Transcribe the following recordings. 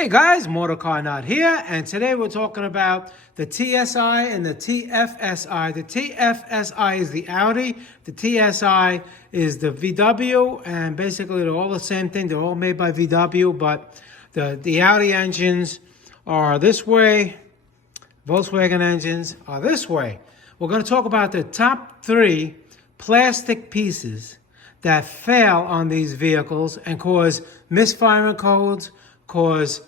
Hey guys, Motor Car Nut here, and today we're talking about the TSI and the TFSI. The TFSI is the Audi, the TSI is the VW, and basically they're all the same thing. They're all made by VW, but the Audi engines are this way, Volkswagen engines are this way. We're going to talk about the top 3 plastic pieces that fail on these vehicles and cause misfiring codes, cause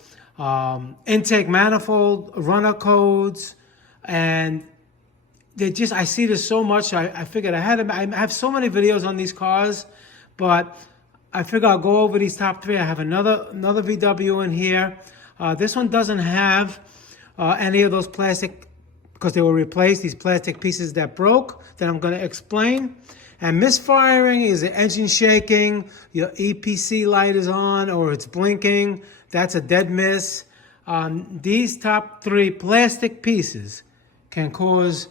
intake manifold runner codes, and I see this so much. I figured I have so many videos on these cars, but I figure I'll go over these top 3. I have another VW in here. This one doesn't have any of those plastic, because they were replaced, these plastic pieces that broke, that I'm going to explain. And misfiring is the engine shaking, your EPC light is on or it's blinking. That's a dead miss. These top 3 plastic pieces can cause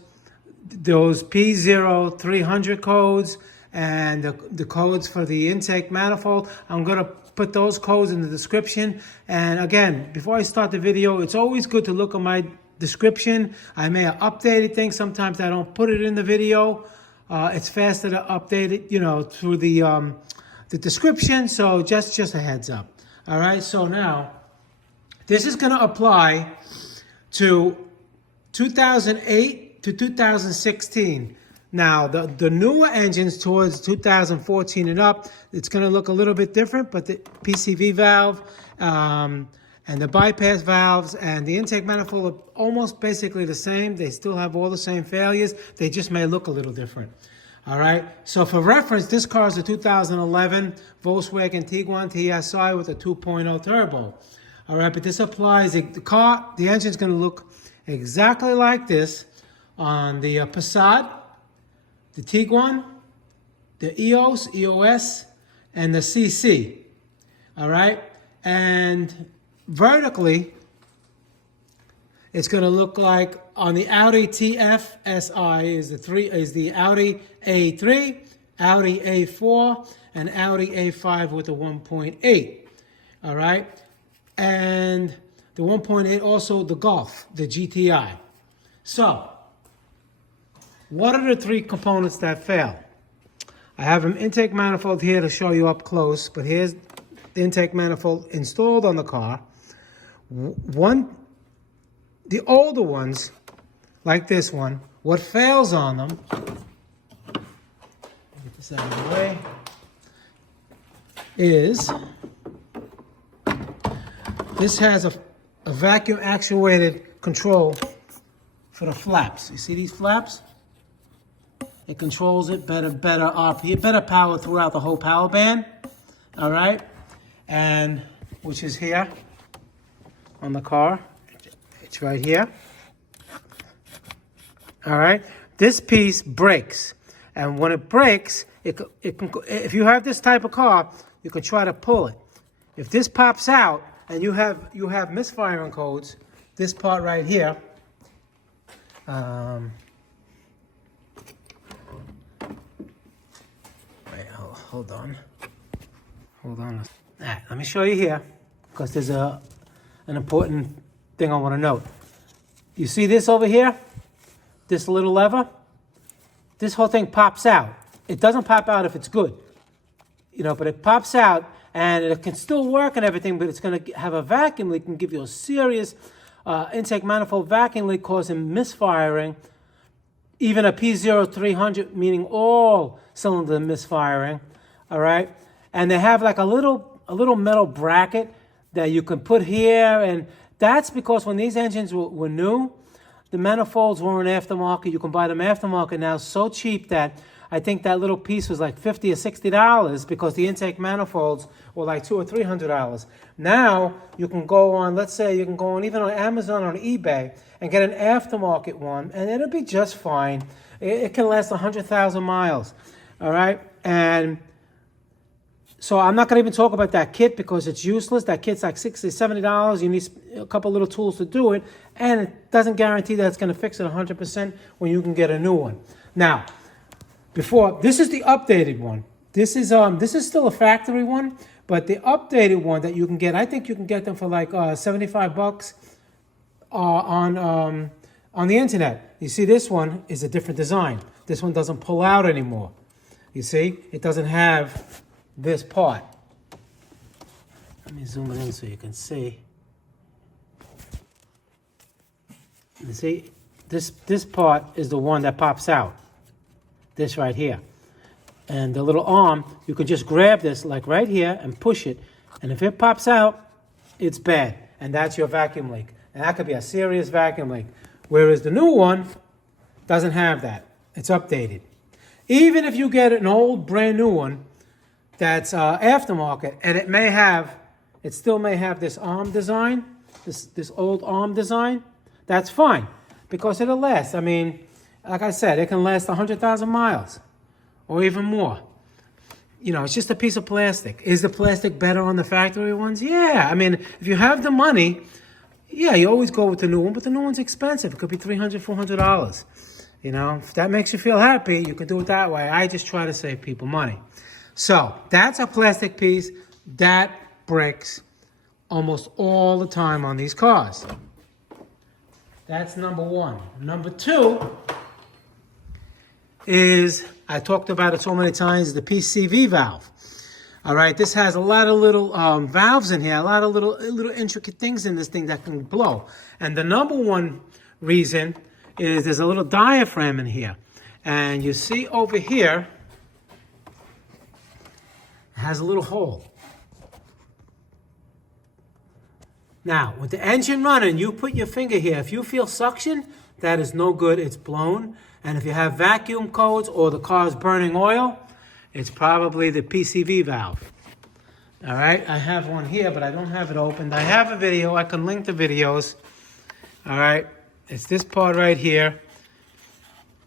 those P0300 codes and the codes for the intake manifold. I'm going to put those codes in the description. And again, before I start the video, it's always good to look at my description. I may have updated things. Sometimes I don't put it in the video. It's faster to update it, through the description. So just a heads up. All right. So now this is going to apply to 2008 to 2016. Now the newer engines towards 2014 and up, it's going to look a little bit different, but the PCV valve and the bypass valves and the intake manifold are almost basically the same. They still have all the same failures. They just may look a little different. All right. So for reference, this car is a 2011 Volkswagen Tiguan TSI with a 2.0 turbo. All right. But this applies, the engine's going to look exactly like this on the Passat, the Tiguan, the EOS, and the CC. All right. And vertically, it's going to look like on the Audi TFSI is the Audi A3, Audi A4, and Audi A5 with a 1.8. All right. And the 1.8 also the Golf, the GTI. So, what are the 3 components that fail? I have an intake manifold here to show you up close, but here's the intake manifold installed on the car. The older ones, like this one, what fails on them, get this out of the way, is this has a vacuum actuated control for the flaps. You see these flaps? It controls it better RP, better power throughout the whole power band. All right, and which is here on the car. It's right here. All right, this piece breaks, and when it breaks, it can. If you have this type of car, you can try to pull it. If this pops out and you have misfiring codes, this part right here. Wait, hold on. All right, let me show you here, because there's an important thing I want to note. You see this over here? This little lever? This whole thing pops out. It doesn't pop out if it's good, but it pops out, and it can still work and everything, but it's going to have a vacuum leak and give you a serious intake manifold vacuum leak, causing misfiring, even a P0300, meaning all cylinder misfiring. All right, and they have like a little metal bracket that you can put here, and that's because when these engines were new, the manifolds weren't aftermarket. You can buy them aftermarket now so cheap that I think that little piece was like $50 or $60, because the intake manifolds were like $200 or $300. Now you can go on, let's say you can go on even on Amazon or on eBay and get an aftermarket one, and it'll be just fine. It can last 100,000 miles. All right, and so I'm not going to even talk about that kit, because it's useless. That kit's like $60, $70. You need a couple little tools to do it, and it doesn't guarantee that it's going to fix it 100% when you can get a new one. Now, this is the updated one. This is still a factory one, But the updated one that you can get, I think you can get them for like 75 bucks on the internet. You see, this one is a different design. This one doesn't pull out anymore. You see, it doesn't have this part. Let me zoom it in so you can see. You see, this part is the one that pops out. This right here. And the little arm, you can just grab this like right here and push it. And if it pops out, it's bad. And that's your vacuum leak. And that could be a serious vacuum leak. Whereas the new one doesn't have that. It's updated. Even if you get an old brand new one that's aftermarket, and it still may have this arm design, this old arm design, that's fine. Because it'll last. I mean, like I said, it can last 100,000 miles or even more. You know, it's just a piece of plastic. Is the plastic better on the factory ones? Yeah. I mean, if you have the money, yeah, you always go with the new one, but the new one's expensive. It could be $300, $400. You know, if that makes you feel happy, you can do it that way. I just try to save people money. So that's a plastic piece that breaks almost all the time on these cars. That's number one. Number two is, I talked about it so many times, the PCV valve. All right, this has a lot of little valves in here, a lot of little intricate things in this thing that can blow. And the number one reason is there's a little diaphragm in here. And you see over here, it has a little hole. Now, with the engine running, you put your finger here. If you feel suction, that is no good. It's blown. And if you have vacuum codes or the car's burning oil, it's probably the PCV valve. All right, I have one here, but I don't have it opened. I have a video. I can link the videos. All right, it's this part right here.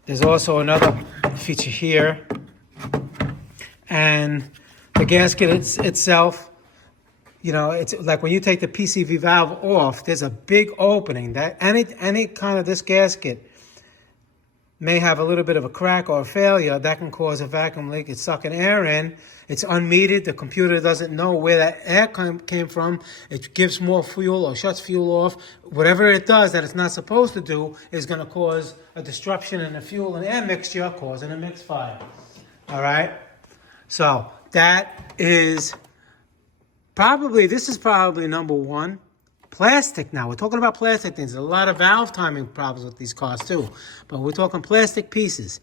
There's also another feature here. And the gasket itself, you know, it's like when you take the PCV valve off, there's a big opening. That any kind of this gasket may have a little bit of a crack or a failure. That can cause a vacuum leak. It's sucking air in. It's unmetered. The computer doesn't know where that air came from. It gives more fuel or shuts fuel off. Whatever it does that it's not supposed to do is going to cause a disruption in the fuel and air mixture, causing a misfire. All right? So that is this is probably number one. Plastic now. We're talking about plastic things. There's a lot of valve timing problems with these cars too. But we're talking plastic pieces.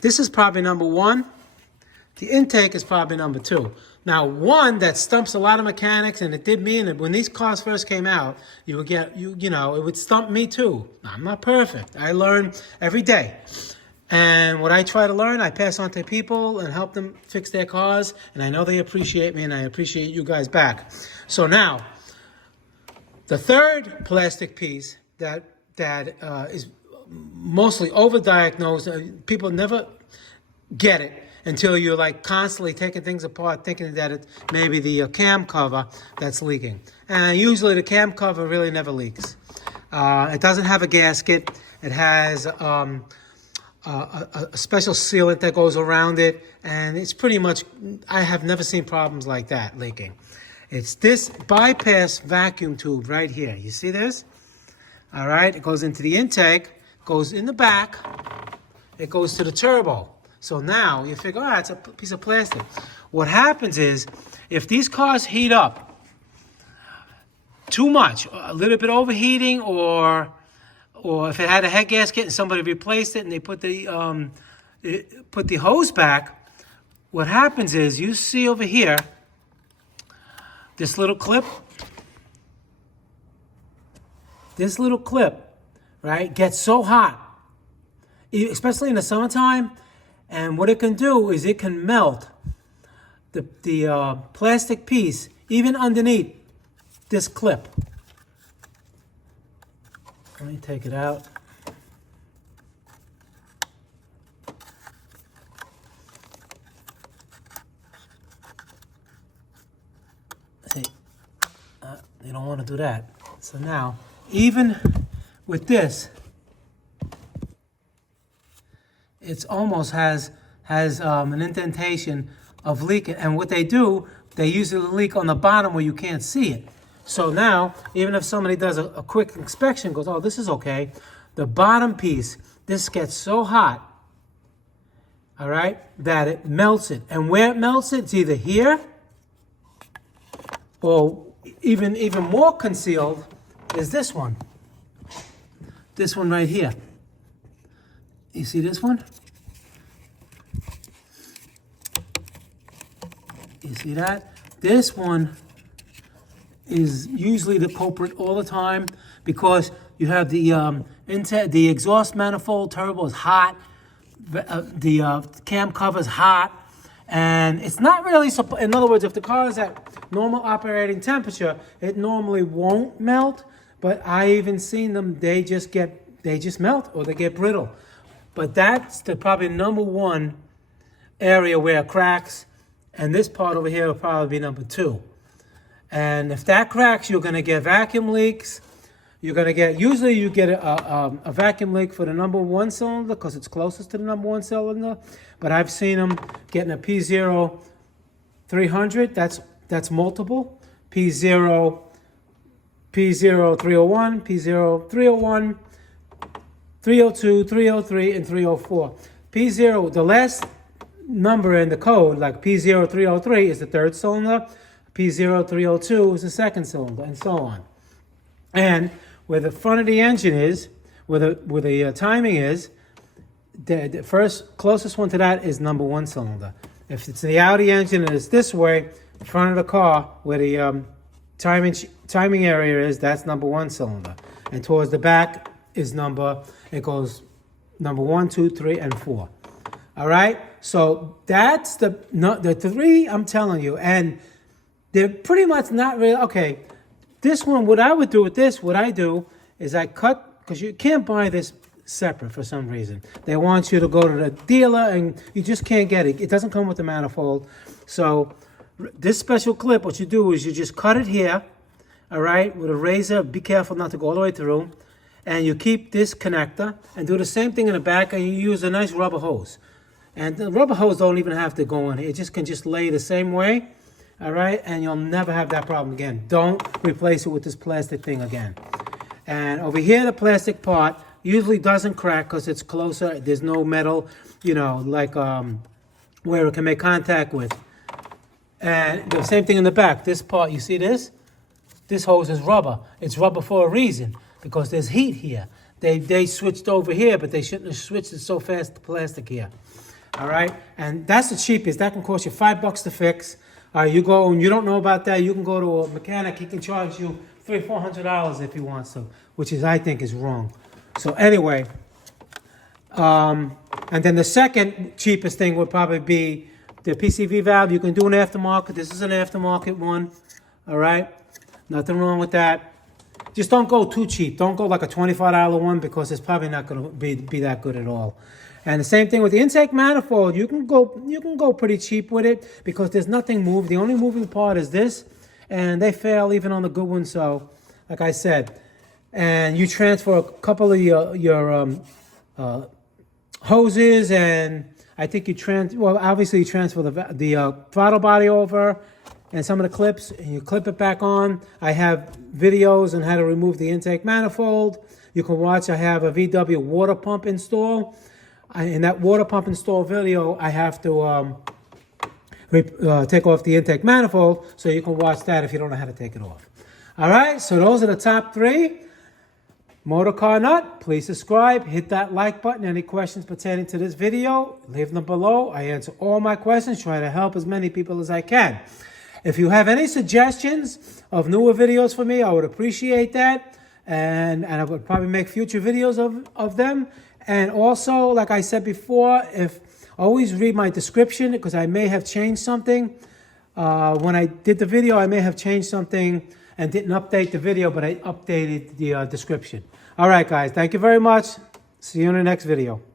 This is probably number one. The intake is probably number two. Now, one that stumps a lot of mechanics, and it did me, and when these cars first came out, you would get, you know, it would stump me too. I'm not perfect. I learn every day. And what I try to learn, I pass on to people and help them fix their cars. And I know they appreciate me, and I appreciate you guys back. So now, the third plastic piece that is mostly overdiagnosed, people never get it until you're like constantly taking things apart, thinking that it's maybe the cam cover that's leaking. And usually the cam cover really never leaks. It doesn't have a gasket. It has a special sealant that goes around it, and it's pretty much, I have never seen problems like that leaking. It's this bypass vacuum tube right here. You see this? All right, it goes into the intake, goes in the back, it goes to the turbo. So now you figure, it's a piece of plastic. What happens is, if these cars heat up too much, a little bit overheating, or if it had a head gasket and somebody replaced it and they put the hose back, what happens is, you see over here, this little clip, right, gets so hot, especially in the summertime, and what it can do is it can melt the plastic piece even underneath this clip. Let me take it out. See, you don't want to do that. So now, even with this, it's almost has an indentation of leaking. And what they do, they usually leak on the bottom where you can't see it. So now, even if somebody does a quick inspection, goes, oh, this is okay, the bottom piece, this gets so hot, all right, that it melts it. And where it melts it, it's either here, or even more concealed is this one. This one right here. You see this one? You see that? This one is usually the culprit all the time because you have the exhaust manifold turbo is hot, the cam cover is hot, and it's not really, in other words, if the car is at normal operating temperature, it normally won't melt, but I even seen them, they just melt or they get brittle. But that's probably number one area where it cracks, and this part over here will probably be number two. And if that cracks, you're going to get vacuum leaks. You're going to get, usually you get a vacuum leak for the number one cylinder because it's closest to the number one cylinder. But I've seen them getting a P0 300. That's multiple. P0 301, P0 301, 302, 303, and 304. P0, the last number in the code, like P0 303 is the third cylinder. P0 302 is the second cylinder, and so on. And where the front of the engine is, where the timing is, the first closest one to that is number one cylinder. If it's the Audi engine and it's this way, the front of the car, where the timing area is, that's number one cylinder. And towards the back is it goes number 1, 2, 3, and 4. All right? So that's the three I'm telling you. And they're pretty much not really, okay, this one, what I would do with this, what I do is I cut, because you can't buy this separate for some reason. They want you to go to the dealer and you just can't get it. It doesn't come with the manifold. So this special clip, what you do is you just cut it here, all right, with a razor. Be careful not to go all the way through. And you keep this connector and do the same thing in the back, and you use a nice rubber hose. And the rubber hose don't even have to go in here. It just can just lay the same way. All right, and you'll never have that problem again. Don't replace it with this plastic thing again. And over here, the plastic part usually doesn't crack because it's closer. There's no metal, like where it can make contact with. And the same thing in the back. This part, you see this? This hose is rubber. It's rubber for a reason because there's heat here. They switched over here, but they shouldn't have switched it so fast to plastic here. All right, and that's the cheapest. That can cost you $5 to fix. You go and you don't know about that, you can go to a mechanic. He can charge you $300-400 if he wants to, which I think is wrong. So anyway, and then the second cheapest thing would probably be the PCV valve. You can do an aftermarket. This is an aftermarket one. All right, nothing wrong with that. Just don't go too cheap. Don't go like a $25 one because it's probably not going to be that good at all. And the same thing with the intake manifold. You can go pretty cheap with it because there's nothing moved. The only moving part is this, and they fail even on the good ones. So, like I said, and you transfer a couple of your hoses, and I think obviously you transfer the throttle body over and some of the clips, and you clip it back on. I have videos on how to remove the intake manifold. You can watch. I have a VW water pump install. In that water pump install video, I have to take off the intake manifold, so you can watch that if you don't know how to take it off. All right, so those are the top three. Motor Car Nut, please subscribe, hit that like button. Any questions pertaining to this video, leave them below. I answer all my questions, try to help as many people as I can. If you have any suggestions of newer videos for me, I would appreciate that. And I would probably make future videos of them. And also, like I said before, always read my description because I may have changed something. When I did the video, I may have changed something and didn't update the video, but I updated the description. All right, guys, thank you very much. See you in the next video.